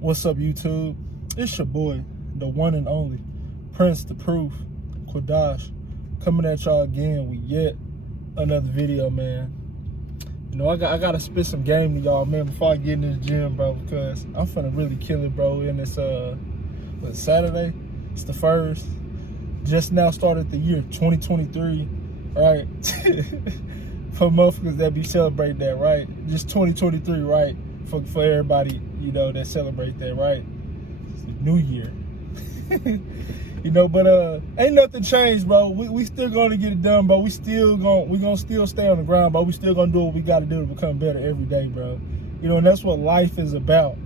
What's up, YouTube? It's your boy, the one and only Prince the Proof, Quadash, coming at y'all again with yet another video, man. You know, I gotta spit some game to y'all, man, before I get in this gym, bro, because I'm finna really kill it, bro. In this Saturday, it's the first. Just now started the year 2023, right? For motherfuckers that be celebrating that, right? Just 2023, right? For everybody, you know, that celebrate that, right? It's the new year. You know, but ain't nothing changed, bro. We still gonna get it done, bro. We gonna still stay on the ground, bro. We still gonna do what we gotta do to become better every day, bro. You know, and that's what life is about.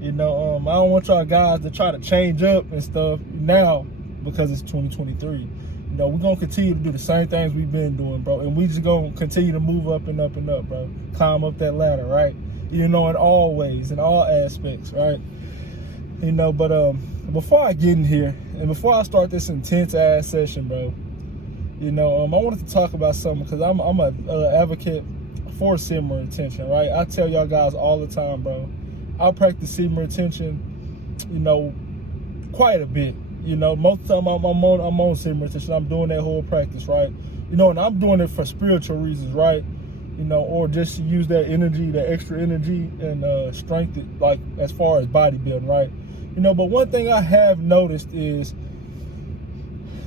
You know, I don't want y'all guys to try to change up and stuff now because it's 2023. You know, we're gonna continue to do the same things we've been doing, bro. And we just gonna continue to move up and up and up, bro. Climb up that ladder, right? You know, in all ways, in all aspects, right? You know, but before I get in here and before I start this intense ass session, bro, you know, I wanted to talk about something because I'm a advocate for semen retention, right? I tell y'all guys all the time, bro. I practice semen retention, you know, quite a bit. You know, most of the time I'm on semen retention. I'm doing that whole practice, right? You know, and I'm doing it for spiritual reasons, right? You know, or just to use that energy, that extra energy and strength, like as far as bodybuilding, right? You know, but one thing I have noticed is,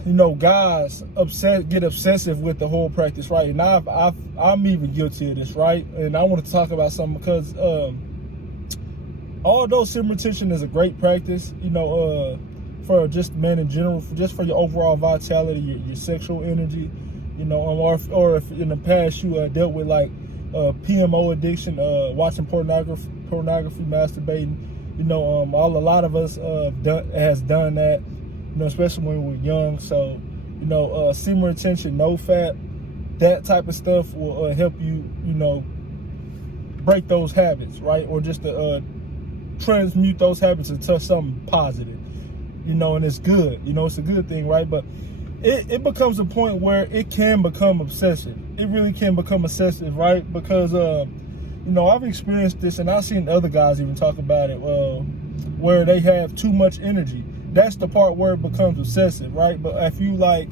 you know, guys get obsessive with the whole practice, right? And I'm even guilty of this, right? And I want to talk about something because although semen retention is a great practice, you know, for just men in general, just for your overall vitality, your sexual energy, you know, or if in the past you dealt with like PMO addiction, watching pornography, masturbating, you know, a lot of us has done that, you know, especially when we were young. So, you know, semen retention, no fat, that type of stuff will help you, you know, break those habits, right? Or just to transmute those habits into something positive, you know, and it's good, you know, it's a good thing, right? But it becomes a point where it can become obsessive. It really can become obsessive, right? Because, you know, I've experienced this and I've seen other guys even talk about it, where they have too much energy. That's the part where it becomes obsessive, right? But if you like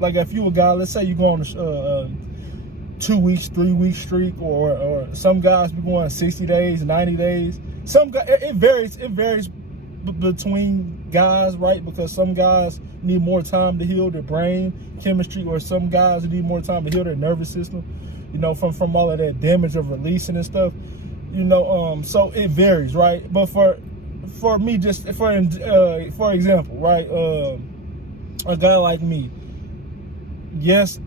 if you a guy, let's say you go on a 2 weeks, 3 week streak, or some guys be going 60 days, 90 days. Some guys, it varies between guys, right? Because some guys need more time to heal their brain chemistry, or some guys need more time to heal their nervous system, you know, from all of that damage of releasing and stuff, you know. So it varies, right? But for me, just for example, right, a guy like me, yes,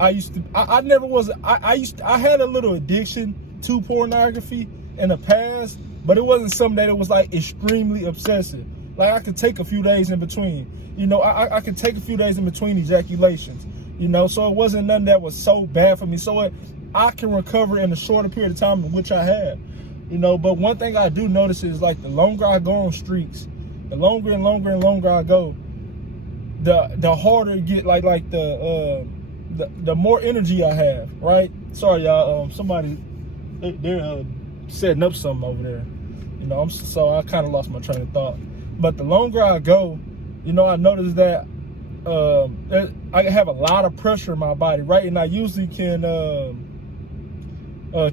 I had a little addiction to pornography in the past, but it wasn't something that it was like extremely obsessive. Like I could take a few days in between, you know, I could take a few days in between ejaculations, you know, so it wasn't nothing that was so bad for me. So I can recover in a shorter period of time in which I have, you know. But one thing I do notice is like the longer I go on streaks, the longer and longer and longer I go, the harder it get, like the more energy I have, right? Sorry, y'all, somebody, they're setting up something over there, you know. So I kind of lost my train of thought. But the longer I go, you know, I notice that I have a lot of pressure in my body, right? And I usually can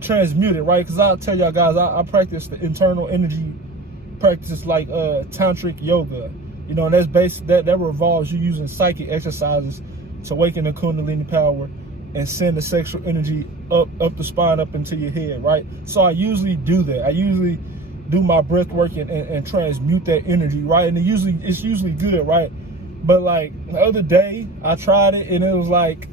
transmute it, right? Because I'll tell y'all guys, I practice the internal energy practices like tantric yoga, you know, and that's that revolves you using psychic exercises to awaken the kundalini power and send the sexual energy up the spine, up into your head, right? So I usually do that. I usually do my breath work and transmute that energy, right? And it's usually good, right? But like the other day I tried it and it was like,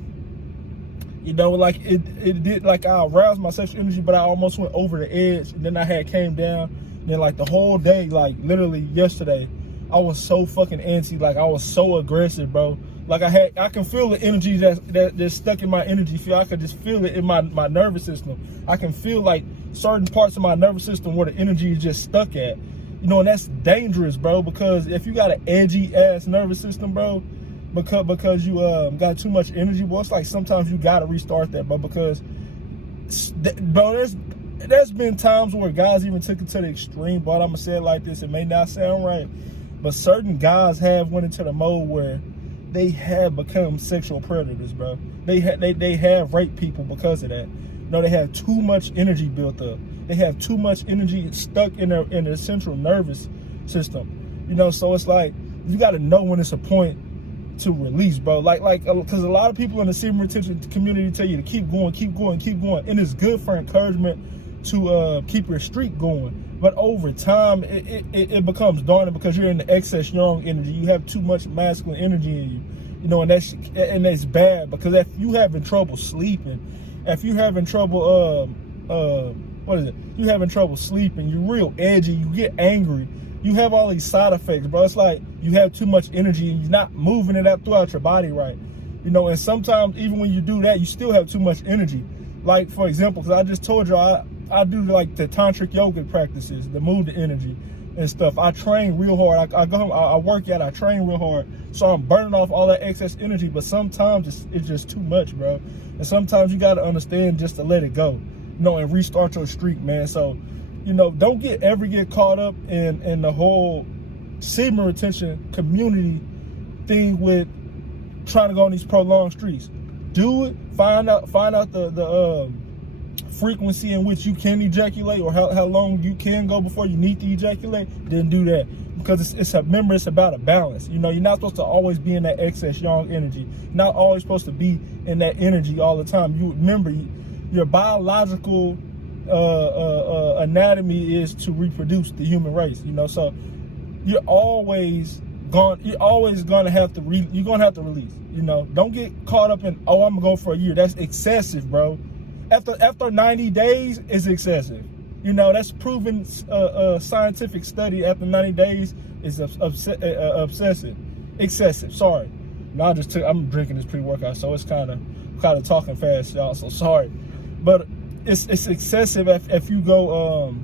you know, like it did, like I aroused my sexual energy, but I almost went over the edge, and then I had came down. And then like the whole day, like literally yesterday, I was so fucking antsy, like I was so aggressive, bro. Like I can feel the energy that's stuck in my energy field. I could just feel it in my nervous system. I can feel like certain parts of my nervous system where the energy is just stuck at. You know, and that's dangerous, bro, because if you got an edgy ass nervous system, bro, because you got too much energy, well, it's like sometimes you gotta restart that, bro, because bro, there's been times where guys even took it to the extreme, but I'm gonna say it like this, it may not sound right, but certain guys have went into the mode where they have become sexual predators, bro. They have raped people because of that. You know, they have too much energy built up. They have too much energy stuck in their central nervous system. You know, so it's like you got to know when it's a point to release, bro. Like, because a lot of people in the semen retention community tell you to keep going, and it's good for encouragement to keep your streak going. But over time, it becomes daunting because you're in the excess young energy. You have too much masculine energy in you, you know, and that's bad because if you having trouble sleeping, if you having trouble you having trouble sleeping, you're real edgy, you get angry, you have all these side effects, bro. It's like you have too much energy and you're not moving it out throughout your body right, you know. And sometimes even when you do that, you still have too much energy. Like, for example, because I just told you I do like the tantric yoga practices, the move the energy and stuff. I train real hard. I go home, I work out, I train real hard. So I'm burning off all that excess energy, but sometimes it's just too much, bro. And sometimes you got to understand just to let it go, you know, and restart your streak, man. So, you know, don't ever get caught up in the whole semen retention community thing with trying to go on these prolonged streaks. Do it. Find out the frequency in which you can ejaculate, or how long you can go before you need to ejaculate. Then do that, because it's about a balance. You know, you're not supposed to always be in that excess young energy. You're not always supposed to be in that energy all the time. You remember, your biological anatomy is to reproduce the human race. You know, so you're always gonna have to release. You know, don't get caught up in, oh, I'm gonna go for a year. That's excessive, bro. After 90 days is excessive. You know, that's proven scientific study. After 90 days is excessive. Sorry. No, I'm drinking this pre-workout, so it's kind of talking fast, y'all. So sorry, but it's excessive if you go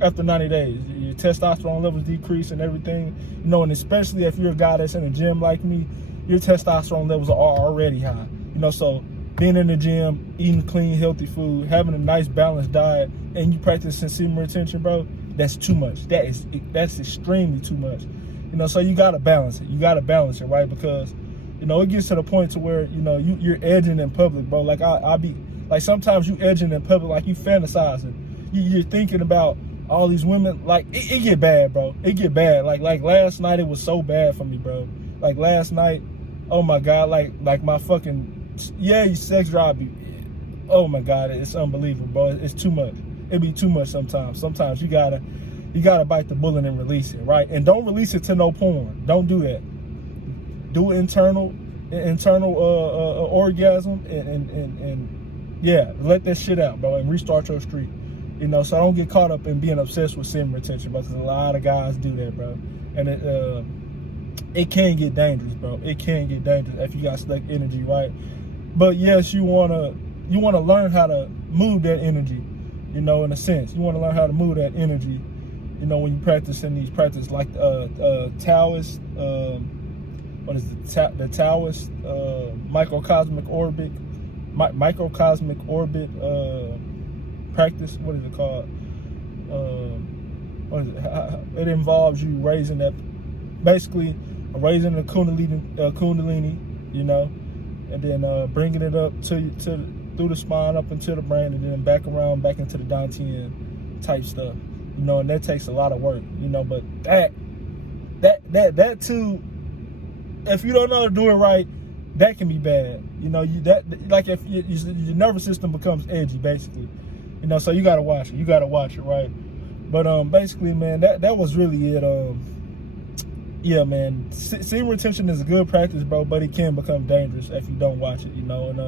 after 90 days. Your testosterone levels decrease and everything. You know, and especially if you're a guy that's in the gym like me, your testosterone levels are already high. You know, so being in the gym, eating clean, healthy food, having a nice balanced diet, and you practicing semen retention, bro, that's too much. That's extremely too much. You know, so you gotta balance it. You gotta balance it, right? Because, you know, it gets to the point to where, you know, you're edging in public, bro. Like I be like, sometimes you edging in public, like you fantasizing. You're thinking about all these women. Like it get bad, bro. It get bad. Like last night, it was so bad for me, bro. Like last night, oh my God, like my fucking, yeah, sex drive be, oh my God, it's unbelievable, bro. It's too much. It be too much sometimes. Sometimes you gotta bite the bullet and release it, right? And don't release it to no porn. Don't do that. Do internal orgasm and yeah, let that shit out, bro, and restart your streak. You know, so don't get caught up in being obsessed with semen retention, because a lot of guys do that, bro. And it can get dangerous, bro. It can get dangerous if you got stuck energy, right? But yes, you wanna learn how to move that energy, you know, in a sense. You wanna learn how to move that energy, you know, when you practice in these practices like Taoist, what is it? The Taoist microcosmic orbit practice. What is it called? What is it? It involves you raising the kundalini, you know, and then bringing it up through the spine up into the brain, and then back around back into the Dantian type stuff, you know. And that takes a lot of work, you know. But that too, if you don't know how to do it right, that can be bad, you know. Like if your nervous system becomes edgy, basically, you know. So you gotta watch it, right? But basically, man, that was really it. Yeah, man, semen retention is a good practice, bro, but it can become dangerous if you don't watch it, you know. And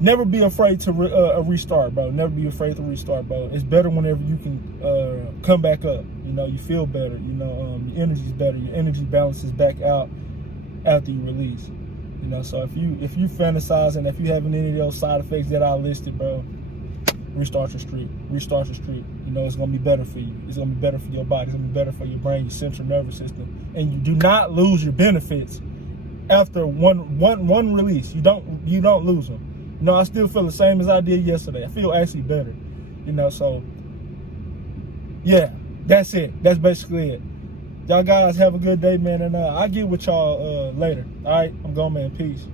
never be afraid to restart, bro. Never be afraid to restart, bro. It's better whenever you can come back up. You know, you feel better. You know, your energy's better. Your energy balances back out after you release. You know, so if you fantasize and if you having any of those side effects that I listed, bro, restart your streak. You know, it's gonna be better for you. It's gonna be better for your body. It's gonna be better for your brain, your central nervous system. And you do not lose your benefits after one release. You don't lose them. You know, I still feel the same as I did yesterday. I feel actually better. You know, so yeah, that's it. That's basically it. Y'all guys have a good day, man, and I'll get with y'all later. All right, I'm going, man. Peace.